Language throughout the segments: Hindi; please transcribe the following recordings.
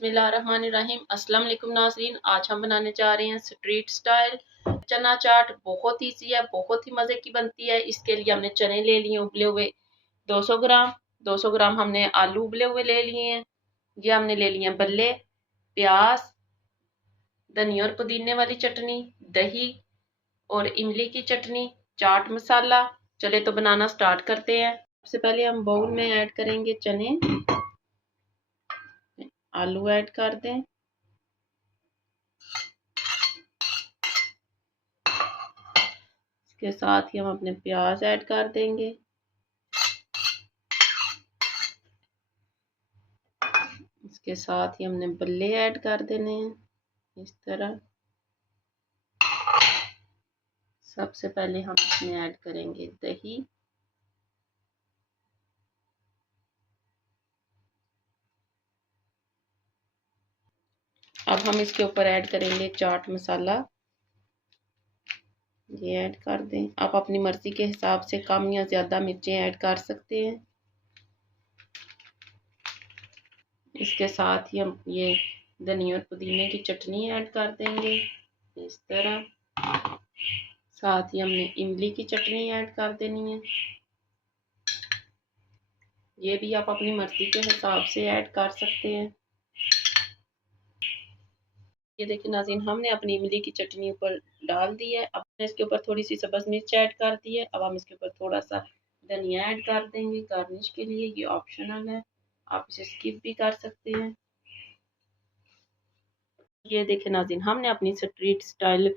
बिस्मिल्लाहिर्रहमानिर्रहीम। अस्सलाम वालेकुम नाज़रीन, आज हम बनाने जा रहे हैं स्ट्रीट स्टाइल चना चाट। बहुत ईजी है, बहुत ही मज़े की बनती है। इसके लिए हमने चने ले लिए उबले हुए 200 ग्राम। 200 ग्राम हमने आलू उबले हुए ले लिए हैं। ये हमने ले लिए हैं बल्ले, प्याज, धनिया और पुदीने वाली चटनी, दही और इमली की चटनी, चाट मसाला। चले तो बनाना स्टार्ट करते हैं। सबसे पहले हम बाउल में ऐड करेंगे चने, आलू ऐड कर दें, इसके साथ ही हम अपने प्याज ऐड कर देंगे। इसके साथ ही हमने बल्ले ऐड कर देने हैं इस तरह। सबसे पहले हम इसमें ऐड करेंगे दही, अब हम इसके ऊपर ऐड करेंगे चाट मसाला। ये ऐड कर दें। आप अपनी मर्ज़ी के हिसाब से कम या ज़्यादा मिर्चें ऐड कर सकते हैं। इसके साथ ही हम ये धनिया और पुदीने की चटनी ऐड कर देंगे इस तरह। साथ ही हमने इमली की चटनी ऐड कर देनी है। ये भी आप अपनी मर्ज़ी के हिसाब से ऐड कर सकते हैं। ये देखिए नाज़रीन, हमने अपनी इमली की चटनी ऊपर डाल दी है। अब हमने इसके ऊपर थोड़ी सी सब्ज़ मिर्च ऐड कर दी है। अब हम इसके ऊपर थोड़ा सा धनिया ऐड कर देंगे गार्निश के लिए। ये ऑप्शनल है, आप इसे स्किप भी कर सकते हैं। ये देखिए नाज़रीन, हमने अपनी स्ट्रीट स्टाइल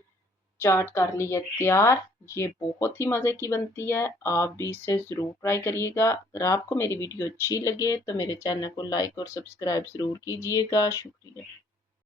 चाट कर ली है तैयार। ये बहुत ही मज़े की बनती है, आप भी इसे ज़रूर ट्राई करिएगा। अगर आपको मेरी वीडियो अच्छी लगे तो मेरे चैनल को लाइक और सब्सक्राइब ज़रूर कीजिएगा। शुक्रिया।